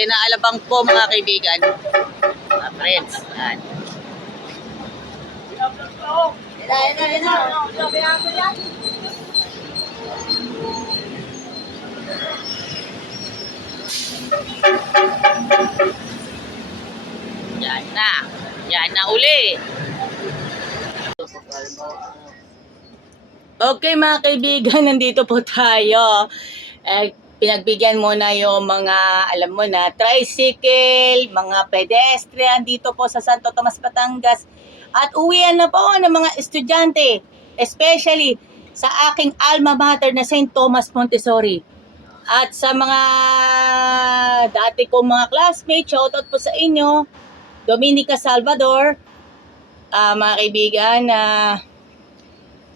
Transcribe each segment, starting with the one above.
Lucena Alabang po mga kaibigan. Mga friends. Yan. Yan na. Yan na uli. Okay mga kaibigan, nandito po tayo. Pinagbigyan mo na yung mga, alam mo na, tricycle, mga pedestrian dito po sa Santo Tomas, Batangas. At uwian na po ng mga estudyante, especially sa aking alma mater na St. Thomas Montessori. At sa mga dati kong mga classmates, shoutout po sa inyo, Dominica Salvador, mga kaibigan,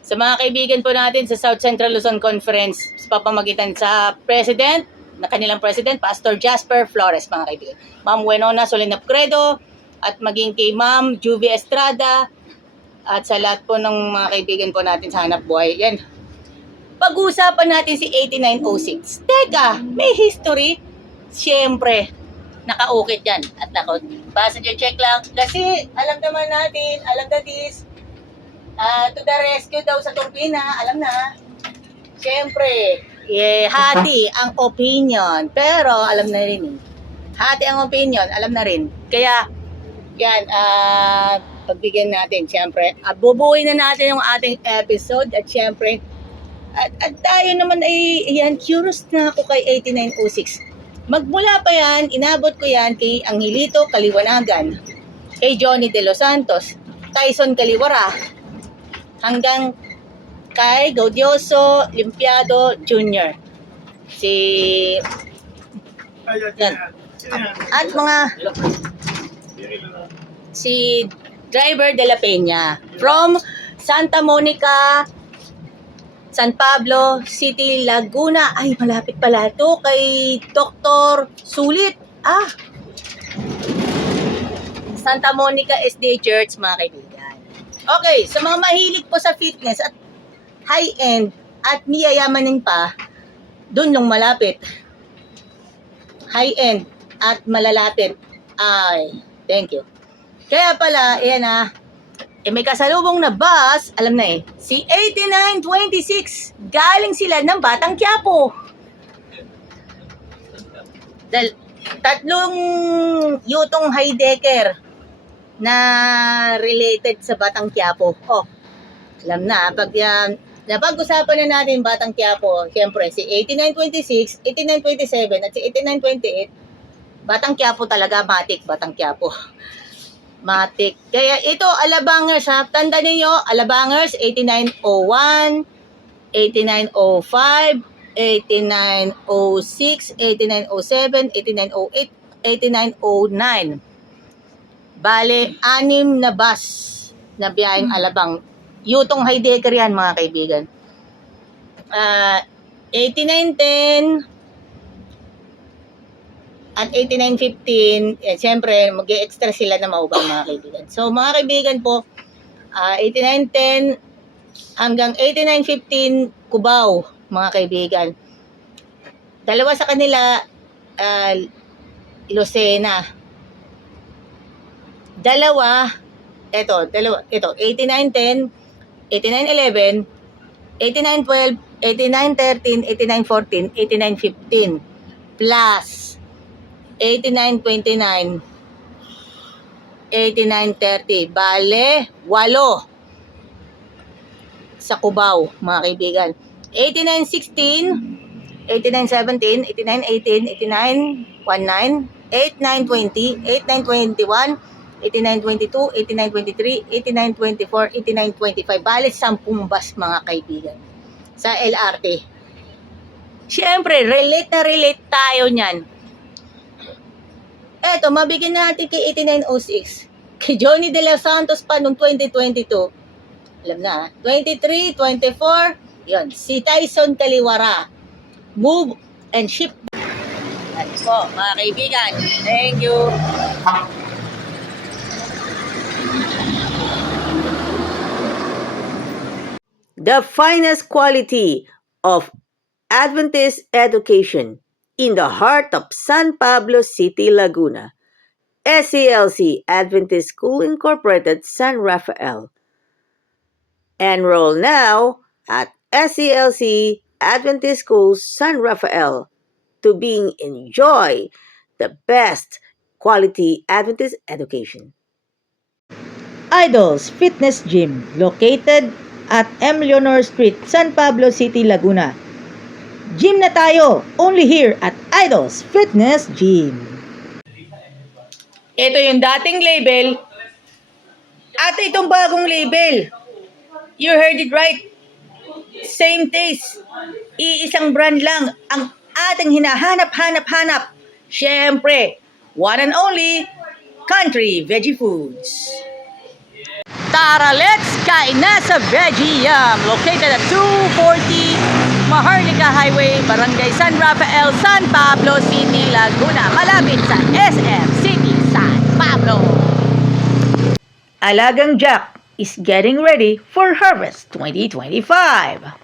sa mga kaibigan po natin sa South Central Luzon Conference, sa papamagitan sa President, na kanilang President, Pastor Jasper Flores, mga kaibigan. Ma'am Wenona Solinapcredo, at maging kay Ma'am Juvie Estrada, at sa lahat po ng mga kaibigan po natin sa hanap buhay. Yan. Pag-uusapan natin si 8906. Teka, may history? Siyempre, nakaukit yan. At passenger check lang. Kasi alam naman natin, alam na this, to the rescue daw sa turbina, alam na. Siyempre, hati ang opinion. Pero alam na rin. Hati ang opinion, alam na rin. Kaya, yan, pagbigyan natin, siyempre. Bubuuin na natin yung ating episode. At siyempre, at tayo naman ay, yan, curious na ako kay 8906. Magmula pa yan, inabot ko yan kay Angelito Kaliwanagan, kay Johnny De Los Santos, Tyson Kaliwara, hanggang kay Gaudioso Limpiado Jr. Yan. At si Driver de la Peña from Santa Monica, San Pablo City, Laguna. Ay, malapit pala ito kay Dr. Sulit. Santa Monica SDA Church, mga kaibigan. Okay, sa mga mahilig po sa fitness at high-end at niyayamanin pa, dun yung malapit. High-end at malalapit. Ay, thank you. Kaya pala, ayan may kasalubong na bus, alam na si 8926, galing sila ng Batang Quiapo. Tatlong yutong high-decker na related sa Batang Quiapo. Alam na, napag-usapan na natin Batang Quiapo, siyempre si 8926, 8927 at si 8928, Batang Quiapo talaga, matik Batang Quiapo. Matik. Kaya ito, Alabangers tanda ninyo, Alabangers 8901, 8905, 8906, 8907, 8908, 8909. Bale, 6 na bus na biyaheng Alabang. Yutong high-decker yan, mga kaibigan. 8910 at 8915, siyempre, mag-e-extra sila na maubang, mga kaibigan. So, mga kaibigan po, 8910 hanggang 8915, Cubao, mga kaibigan. Dalawa sa kanila, Lucena. Dalawa, ito, 8910, 8911, 8912, 8913, 8914, 8915, plus 8929, 8930, bale, 8 sa Cubao, mga kaibigan. 8916, 8917, 8918, 8919, 8920, 8921, 8922, 8923, 8924, 8925. Bale, 10 bus, mga kaibigan, sa LRT. Siyempre, relate na relate tayo niyan. Eto, mabigyan natin kay 8906. Kay Johnny De Los Santos pa noong 2022. Alam na, 23, 24, yun, si Tyson Kaliwara. Move and ship. Yan po, mga kaibigan. Thank you. The finest quality of Adventist education in the heart of San Pablo City, Laguna. SCLC Adventist School Incorporated, San Rafael. Enroll now at SCLC Adventist School, San Rafael to enjoy the best quality Adventist education. Idols Fitness Gym, located at M. Leonor Street, San Pablo City, Laguna. Gym na tayo, only here at Idols Fitness Gym. Ito yung dating label at itong bagong label. You heard it right. Same taste. Iisang brand lang ang ating hinahanap-hanap-hanap. Siyempre, one and only Country Veggie Foods. Tara, let's kain na sa Veggie Yum, located at 240 Maharlika Highway, Barangay San Rafael, San Pablo City, Laguna, malapit sa SM City, San Pablo. Alagang Jack is getting ready for Harvest 2025.